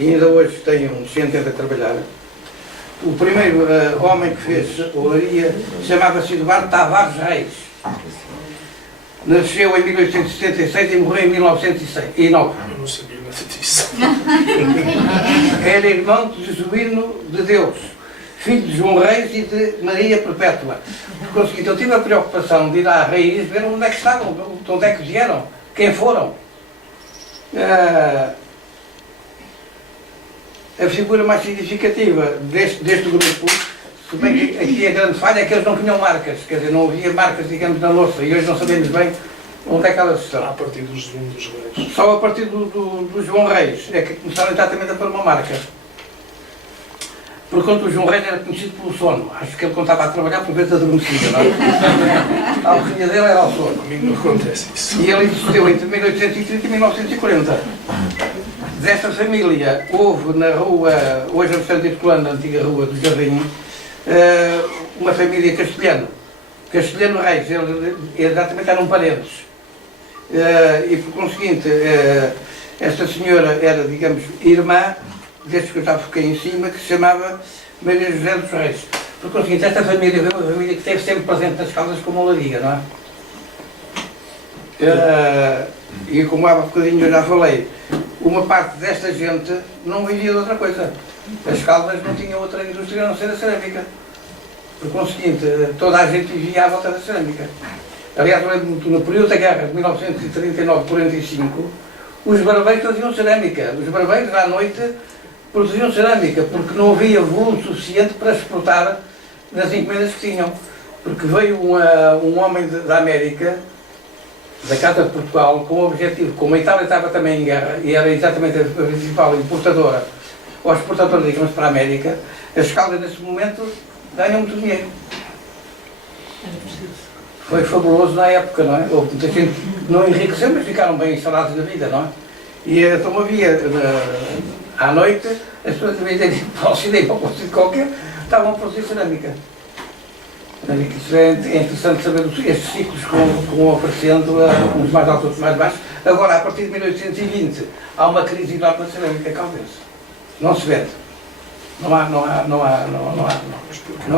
e ainda hoje tem um centro a trabalhar. O primeiro homem que fez olaria chamava-se Eduardo Tavares Reis. Nasceu em 1876 e morreu em 1909. Eu não sabia nada disso. Era irmão de Jesuíno de Deus, filho de João Reis e de Maria Perpétua. Por conseguinte, eu tive a preocupação de ir à raiz, ver onde é que estavam, de onde é que vieram, quem foram. A figura mais significativa deste grupo, se bem que aqui a grande falha é que eles não tinham marcas, quer dizer, não havia marcas, digamos, na louça, e hoje não sabemos bem onde é que elas estão. A partir dos Reis. Só a partir do João Reis é que começaram exatamente a pôr uma marca. Por conta o João Reis era conhecido pelo sono. Acho que ele contava a trabalhar por vezes adormecido, não é? A alcunha dele era o sono. Comigo não acontece isso. E ele existiu entre 1830 e 1940. Desta família houve na rua, hoje a Vicente de Colando, a antiga rua do Jardim, uma família castelhana. Castelhano Reis, eles exatamente eram parentes. E por conseguinte, esta senhora era, digamos, irmã deste que eu já fiquei em cima, que se chamava Maria José dos Reis. Por conseguinte, esta família foi uma família que esteve sempre presente nas Caldas como olaria, não é? E como há bocadinho eu já falei, uma parte desta gente não vivia de outra coisa. As Caldas não tinham outra indústria a não ser a cerâmica. Por conseguinte, toda a gente vivia à volta da cerâmica. Aliás, no período da guerra de 1939-45, os barbeiros faziam cerâmica. Os barbeiros à noite produziam cerâmica, porque não havia volume suficiente para exportar nas encomendas que tinham. Porque veio um homem da América, da Casa de Portugal, com o objetivo, como a Itália estava também em guerra, e era exatamente a principal importadora, ou exportadora, digamos, para a América, as Caldas nesse momento ganham muito dinheiro. Foi fabuloso na época, não é? Houve muita gente que não enriqueceu, mas ficaram bem instalados na vida, não é? E então havia, à noite, as pessoas de vez em para o Ocidente, para um sítio qualquer, estavam a produzir cerâmica. Isso é interessante saber estes ciclos que vão aparecendo, uns mais altos, outros mais baixos. Agora, a partir de 1820, há uma crise enorme na cerâmica caldense. Não se vende. Não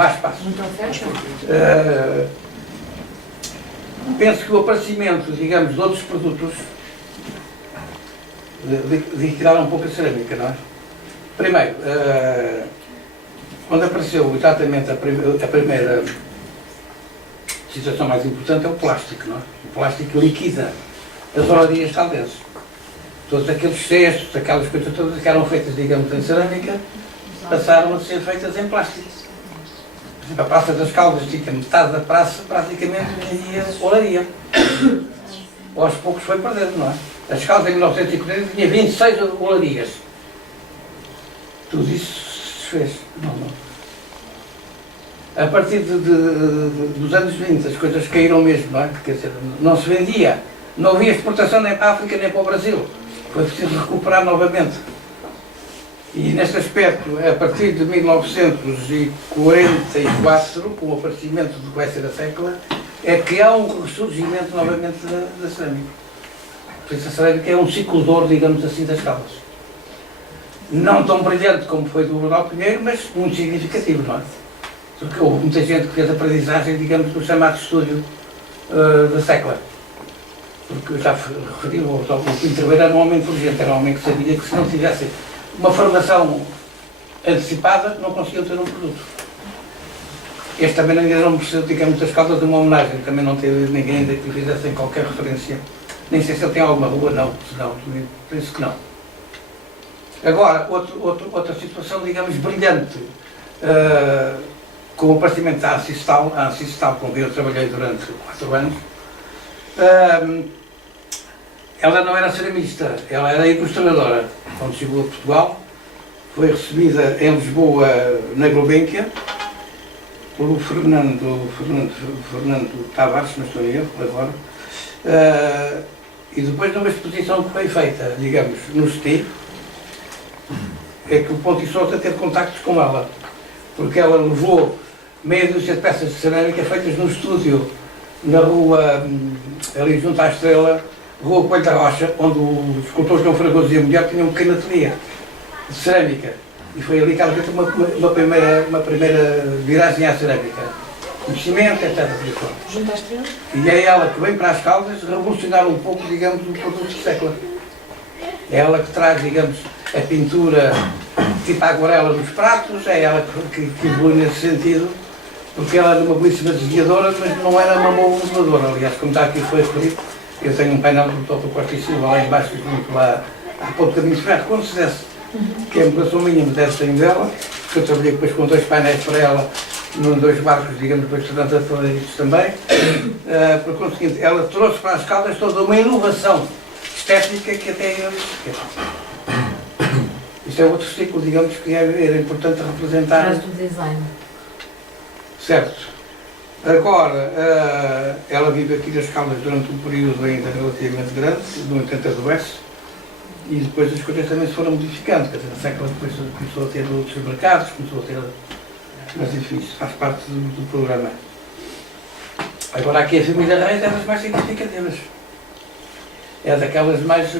há espaço. Penso que o aparecimento, digamos, de outros produtos liquidaram um pouco a cerâmica, não é? Primeiro, quando apareceu exatamente a primeira situação mais importante é o plástico, não é? O plástico liquida as olarias caldenses. Todos aqueles cestos, aquelas coisas todas que eram feitas, digamos, em cerâmica, passaram a ser feitas em plástico. Por exemplo, a Praça das Caldas fica metade da praça, praticamente, tinha olaria. Aos poucos foi perdendo, não é? As Caldas em 1940 tinha 26 olarias. Tudo isso se fez. Não. A partir dos anos 20 as coisas caíram mesmo, não é? Quer dizer, não se vendia. Não havia exportação nem para a África nem para o Brasil. Foi preciso recuperar novamente. E neste aspecto, a partir de 1944, com o aparecimento do que vai ser a sécula, é que há um ressurgimento novamente da cerâmica. Por isso a cerâmica é um ciclo de ouro, digamos assim, das Caldas. Não tão brilhante como foi do Bernal Pinheiro, mas muito significativo, não é? Porque houve muita gente que fez a aprendizagem, digamos, do chamado estúdio da sécula. Porque eu já referi, o Pinto era um homem inteligente, era um homem que sabia que se não tivesse uma formação antecipada, não conseguiam ter um produto. Este também ainda não precisa, digamos, das Caldas de uma homenagem, também não teve ninguém ainda que lhe fizesse qualquer referência. Nem sei se ele tem alguma rua, não, penso que não. Agora, outra situação, digamos, brilhante, com o aparecimento da Ancistal, com quem eu trabalhei durante 4 anos, ela não era ceramista, ela era ilustradora. Quando chegou a Portugal, foi recebida em Lisboa, na Gulbenkian, pelo Fernando Tavares, não estou em erro agora, e depois numa exposição que foi feita, digamos, no STI, é que o Ponte e Sousa teve contactos com ela, porque ela levou meia dúzia de peças de cerâmica feitas no estúdio, na rua, ali junto à Estrela, Rua Coelho da Rocha, onde os escultores João Fragoso e a mulher tinham um pequeno ateliê. de cerâmica. E foi ali que ela fez uma primeira viragem à cerâmica. Conhecimento, etc. Juntaste ele? E é ela que vem para as Caldas revolucionar um pouco, digamos, o produto de século. É ela que traz, digamos, a pintura tipo a aguarela nos pratos, é ela que evolui nesse sentido, porque ela era uma belíssima desviadora, mas não era uma boa modeladora. Aliás, como está aqui foi referido, eu tenho um painel do Dr. Costa e Silva lá embaixo, junto lá à ponto de caminho de ferro, quando se desse, que é uma relação minha, mas deve tenho dela, porque eu trabalhei depois com 2 painéis para ela, num 2 barcos, digamos, depois durante a isso também, porque o seguinte, ela trouxe para as Caldas toda uma inovação estética que até eu isto é outro ciclo, digamos, que era importante representar. Atrás do design. Certo. Agora, ela vive aqui nas Caldas durante um período ainda relativamente grande, no entanto adoece, e depois as coisas também se foram modificando, quer dizer, a século depois começou a ter outros mercados, começou a ter... Mas enfim, isso faz parte do programa. Agora aqui a família Reis é das mais significativas. É daquelas mais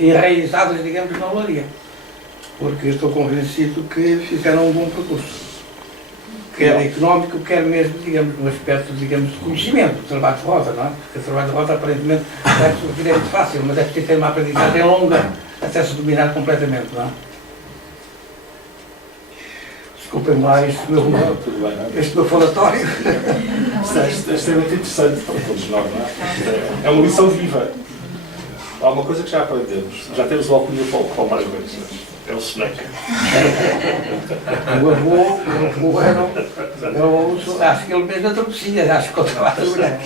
enraizadas, digamos, na olaria. Porque estou convencido que fizeram um bom percurso. Quer económico, quer mesmo, digamos, no aspecto, digamos, de conhecimento, do trabalho de roda, não é? Porque o trabalho de roda aparentemente deve ser muito fácil, mas deve ter uma aprendizagem longa até se dominar completamente, não é? Desculpem lá este meu falatório. Isto é extremamente interessante para todos nós, não é? É uma lição viva. Há uma coisa que já aprendemos. Já temos o alcunha para o Mário Reis. É o Seneca. O avô era acho que ele mesmo adormecia, acho que eu estava a segurar.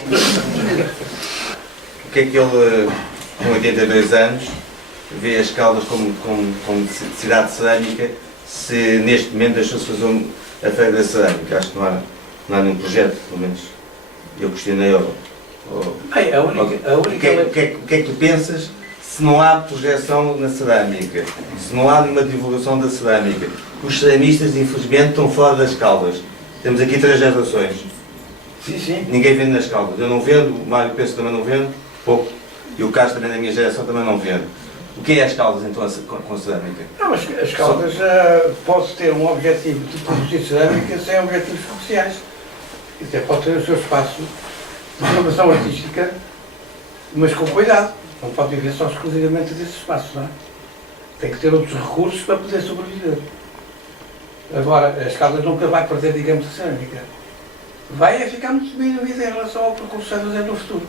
O que é que ele, com 82 anos, vê as Caldas como cidade cerâmica, se neste momento deixou-se fazer a Feira da Cerâmica? Acho que não há nenhum projeto, pelo menos eu questionei. Bem, a única O que é que tu pensas se não há projeção na cerâmica? Se não há nenhuma divulgação da cerâmica? Os ceramistas, infelizmente, estão fora das Caldas. Temos aqui 3 gerações. Sim. Ninguém vende nas Caldas. Eu não vendo, o Mário Penso também não vende, pouco. E o Carlos também, da minha geração, também não vende. O que é as Caldas, então, com a cerâmica? Não, mas as Caldas pode ter um objetivo de produzir cerâmica sem objetivos comerciais. Até pode ter o seu espaço de formação artística, mas com cuidado. Não pode viver só exclusivamente desse espaço, não é? Tem que ter outros recursos para poder sobreviver. Agora, as Caldas nunca vai perder, digamos, a cerâmica. Vai ficar muito bem na vida em relação ao percurso a fazer no futuro.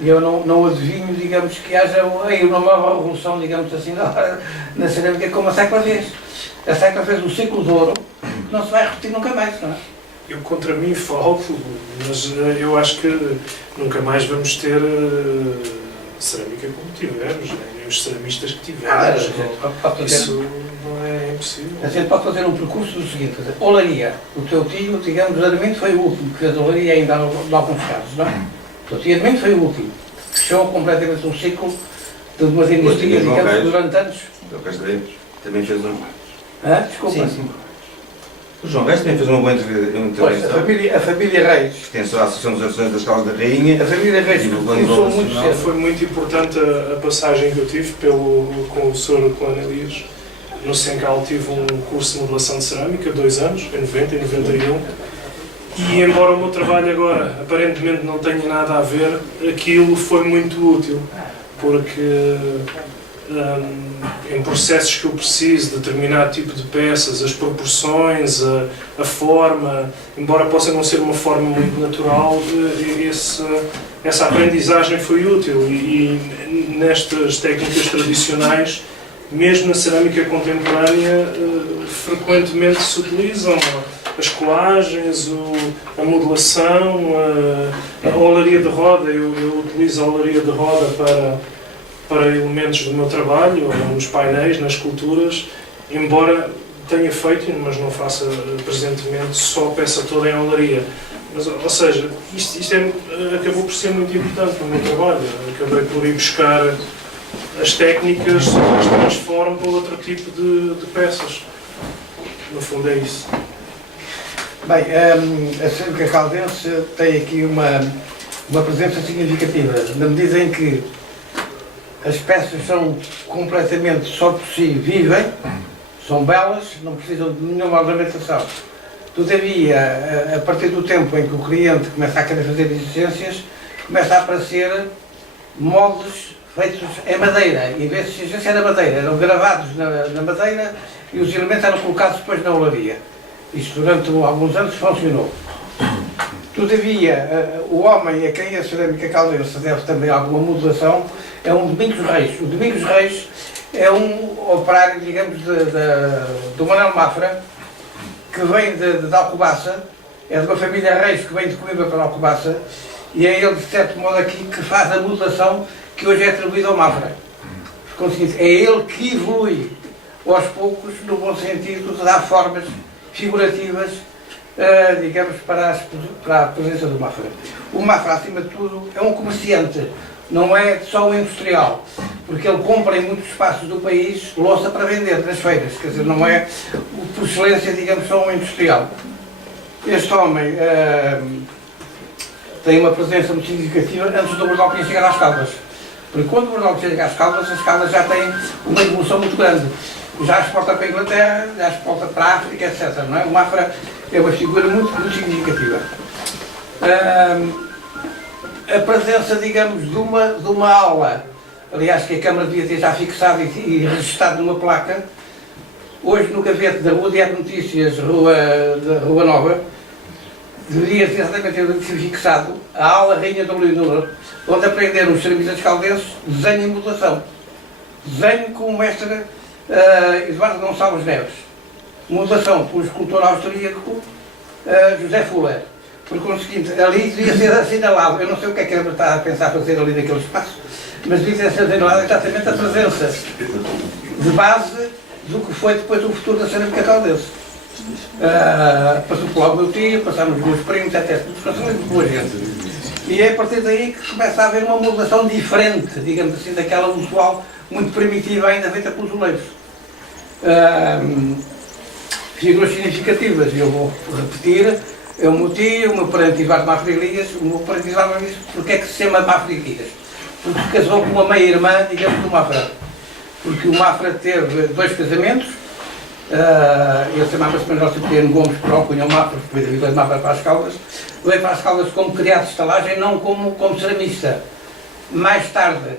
E eu não adivinho, digamos, que haja uma nova revolução, digamos assim, na cerâmica como a século fez. A século fez um ciclo de ouro que não se vai repetir nunca mais, não é? Eu contra mim falo, mas eu acho que nunca mais vamos ter cerâmica como tivemos, nem os ceramistas que tivemos. Isso não é impossível. A gente pode fazer um percurso do seguinte, quer dizer, olaria. O teu tio, digamos, Armindo foi o último que fez olaria ainda em alguns casos, não é? O teu tio Armindo foi o último. Fechou completamente um ciclo de uma indústria, digamos, durante anos. O Castreiros também fez um... Desculpa. Sim. O João Reis também fez uma boa intervenção. Pois, a família Reis. Pertenceu à Associação dos Artesãos das Caldas da Rainha. A família Reis começou muito cedo. Foi muito importante a passagem que eu tive com o Sr. Colano Elias. No Sencal tive um curso de modelação de cerâmica, 2 anos, em 90 e 91. E embora o meu trabalho agora aparentemente não tenha nada a ver, aquilo foi muito útil, porque em processos que eu preciso de determinado tipo de peças, as proporções, a forma, embora possa não ser uma forma muito natural, essa aprendizagem foi útil e nestas técnicas tradicionais, mesmo na cerâmica contemporânea, frequentemente se utilizam as colagens, a modelação, a olaria de roda. Eu utilizo a olaria de roda para elementos do meu trabalho, nos painéis, nas esculturas, embora tenha feito, mas não faça presentemente, só a peça toda em olaria. Mas, ou seja, isto acabou por ser muito importante no meu trabalho. Acabei por ir buscar as técnicas que as transformo para outro tipo de peças. No fundo é isso. Bem, a cerâmica caldense tem aqui uma presença significativa, na medida em que As peças são completamente só por si vivem, são belas, não precisam de nenhuma ornamentação. Todavia, a partir do tempo em que o cliente começa a querer fazer exigências, começa a aparecer moldes feitos em madeira. Em vez de exigência na madeira, eram gravados na madeira e os elementos eram colocados depois na olaria. Isto durante alguns anos funcionou. Todavia, o homem a quem a cerâmica caldense deve também alguma modulação é um Domingos Reis. O Domingos Reis é um operário, digamos, do Manuel Mafra, que vem de Alcobaça, é de uma família Reis que vem de Coimbra para Alcobaça, e é ele, de certo modo, aqui que faz a modulação que hoje é atribuída ao Mafra. É ele que evolui aos poucos, no bom sentido, de dar formas figurativas, digamos, para a presença do Mafra. O Mafra, acima de tudo, é um comerciante, não é só um industrial, porque ele compra em muitos espaços do país louça para vender nas feiras, quer dizer, não é por excelência, digamos, só um industrial. Este homem tem uma presença muito significativa antes do Bordal chegar às Caldas, porque quando o Bordal chega às Caldas já têm uma evolução muito grande. Já exporta para a Inglaterra, já exporta para a África, etc. Não é? O Mafra é uma figura muito significativa. A presença, digamos, de uma aula, aliás, que a Câmara devia ter já fixado e registrado numa placa, hoje no gavete da Rua Diário de Notícias, Rua Nova, deveria ter exatamente sido fixado a aula Rainha do Leonor, onde aprenderam os ceramistas caldenses desenho e modulação. Desenho com o mestre Eduardo Gonçalves Neves. Modulação pelo escultor austríaco José Fuller. Por conseguinte, ali devia ser assinalado, eu não sei o que é que ele está a pensar fazer ali naquele espaço, mas devia ser assinalado exatamente a presença de base do que foi depois o futuro da cerâmica caldense. Passou por meu tio, passaram os meus primos, até passou muito boa gente. E é a partir daí que começa a haver uma modulação diferente, digamos assim, daquela usual, muito primitiva ainda feita pelos oleiros. Figuras significativas, eu vou repetir, é o meu tio, o meu parente Eduardo Mafra Elias. O meu parente Eduardo Mafra Elias, porque é que se chama Mafra Elias? Porque casou com uma meia-irmã, digamos, do Mafra. Porque o Mafra teve 2 casamentos, ele chamava-se Manuel Cipriano Gomes, para o Cunhão Mafra, depois da Vila de Mafra para as Caldas. Veio para as Caldas como criado de estalagem, não como ceramista. Mais tarde,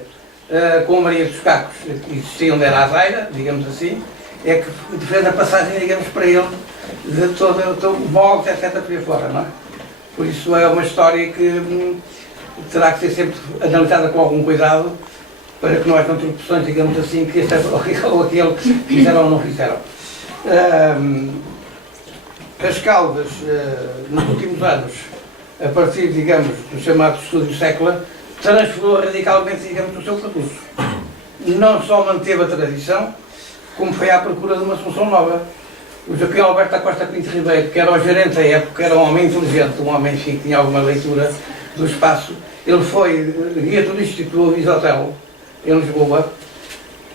com a Maria dos Cacos, que existia onde era a Azeira, digamos assim, é que fez a passagem, digamos, para ele, de todo o molde, etc., por aí fora, não é? Por isso é uma história que terá que ser sempre analisada com algum cuidado, para que não haja tropeções, digamos assim, que este ou aquele fizeram ou não fizeram. As Caldas, nos últimos anos, a partir, digamos, do chamado Estúdio Sécula, transformou radicalmente, digamos, o seu percurso. Não só manteve a tradição, como foi à procura de uma solução nova. O Joaquim Alberto da Costa Pinto Ribeiro, que era o gerente da época, era um homem inteligente, um homem que tinha alguma leitura do espaço. Ele foi guia turístico do Aviso Hotel, em Lisboa.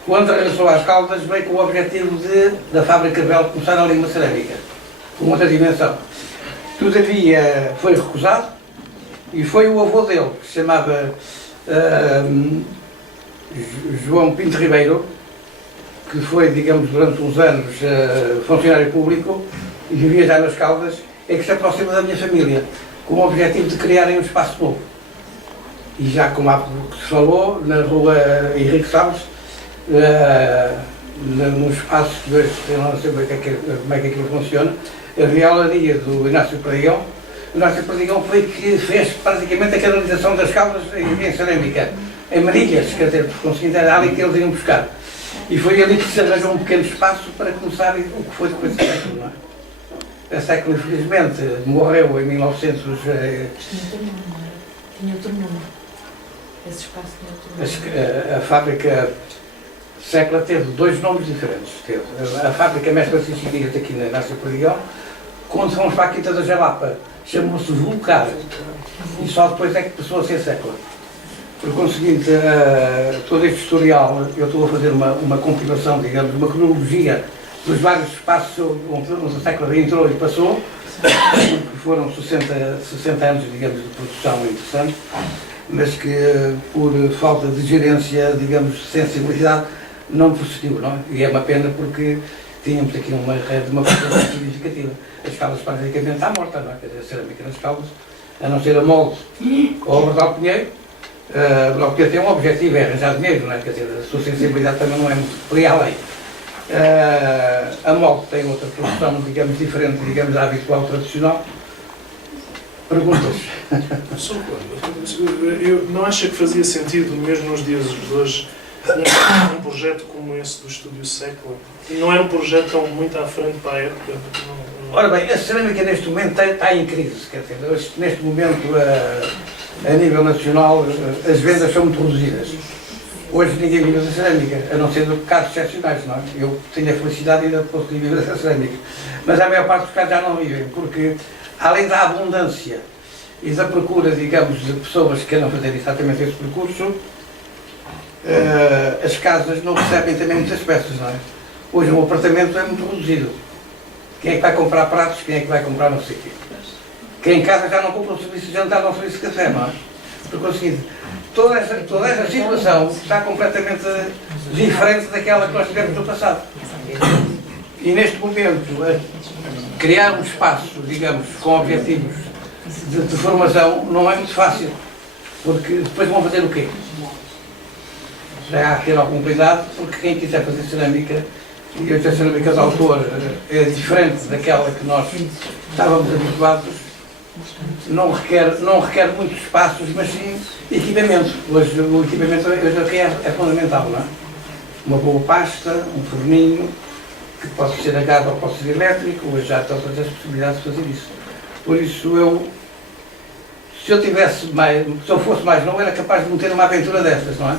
Quando regressou às Caldas, veio com o objetivo da fábrica Bel começar ali uma cerâmica, com outra dimensão. Todavia, foi recusado, e foi o avô dele, que se chamava João Pinto Ribeiro, que foi, digamos, durante uns anos funcionário público e vivia já nas Caldas, é que se aproxima da minha família, com o objetivo de criarem um espaço novo. E já, como há pouco se falou, na rua Henrique Salles, no espaço de hoje, eu não sei como é que aquilo funciona, havia a olaria do Inácio Perdigão. O Inácio Perdigão foi que fez praticamente a canalização das Caldas em cerâmica, em Marilhas, quer dizer, por conseguinte, era ali que eles iam buscar. E foi ali que se arranjou um pequeno espaço para começar o que foi depois do século, não é? A século, infelizmente, morreu em 1900. Tinha outro nome. Esse espaço tinha outro nome. A fábrica Sécula teve 2 nomes diferentes. Teve a fábrica Mestre Francisco Dias aqui na Inácio Perdigão. Quando fomos para a Quinta da Jalapa, chamou-se Vulcar. E só depois é que passou a ser Sécula. Por conseguinte, todo este historial, eu estou a fazer uma compilação, digamos, uma cronologia dos vários espaços onde a Sécula entrou e passou, que foram 60 anos, digamos, de produção interessante. mas que por falta de gerência, digamos, de sensibilidade, não procediu, não é? E é uma pena porque tínhamos aqui uma rede, uma potência significativa. As Caldas praticamente está morta, não é? Quer dizer, a cerâmica nas Caldas, a não ser a molde ou o Bernal Pinheiro. O Bernal Pinheiro tem um objetivo, é arranjar dinheiro, não é? Quer dizer, a sua sensibilidade também não é muito por aí além. A molde tem outra produção, digamos, diferente, digamos, da habitual tradicional. Perguntas? Só eu não acho que fazia sentido, mesmo nos dias de hoje, um projeto como esse do Estúdio Século? Não é um projeto muito à frente para a época? Ora bem, a cerâmica neste momento está em crise, quer dizer, neste momento a nível nacional as vendas são muito reduzidas. Hoje ninguém vive da cerâmica, a não ser de casos excepcionais, não é? Eu tenho a felicidade de ainda posso viver da cerâmica, mas a maior parte dos casos já não vivem, porque além da abundância e da procura, digamos, de pessoas que queiram fazer exatamente esse percurso, as casas não recebem também muitas peças, não é? Hoje um apartamento é muito reduzido. Quem é que vai comprar pratos? Quem é que vai comprar não sei o quê? Quem em casa já não compra o serviço de jantar, não o serviço de café, não é? Porque é o seguinte, toda essa situação está completamente diferente daquela que nós tivemos no passado. E neste momento, criar um espaço, digamos, com objetivos de formação não é muito fácil, porque depois vão fazer o quê? Já há que ter algum cuidado, porque quem quiser fazer cerâmica, e a cerâmica de autor é diferente daquela que nós estávamos habituados, não requer muitos espaços, mas sim equipamento. Hoje o equipamento é fundamental, não é? Uma boa pasta, um forninho, que pode ser a gás ou pode ser elétrico, hoje já estão todas as possibilidades de fazer isso. Por isso se eu fosse mais novo, era capaz de meter uma aventura dessas, não é?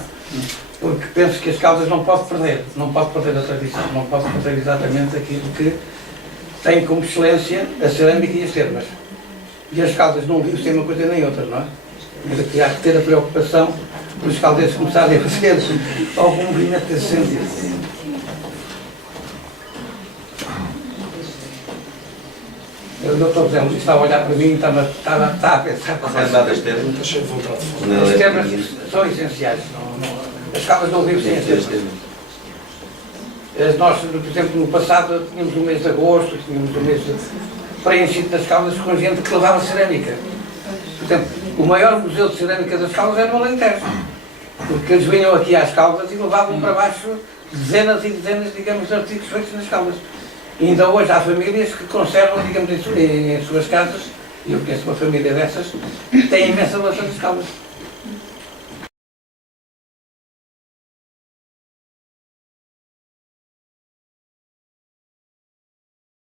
Porque penso que as Caldas não pode perder a tradição, não pode perder exatamente aquilo que tem como excelência a cerâmica e as termas. E as Caldas não vivem sem uma coisa nem outra, não é? Mas aqui há que ter a preocupação dos caldeiros começarem a fazer algum movimento desse sentido. O Dr. José Luís está a olhar para mim e está a pensar. Lembrar das termas? Estou cheio de vontade de falar. As termas são essenciais. As Caldas não vivem sem as termas. Nós, por exemplo, no passado tínhamos o mês de agosto, tínhamos o mês preenchido das Caldas com gente que levava cerâmica. Por exemplo, o maior museu de cerâmica das Caldas era no Alentejo. Porque eles vinham aqui às Caldas e levavam para baixo dezenas e dezenas, digamos, de artigos feitos nas Caldas. E ainda hoje há famílias que conservam, digamos, em suas casas, e eu conheço uma família dessas, que tem imensa relação das Caldas.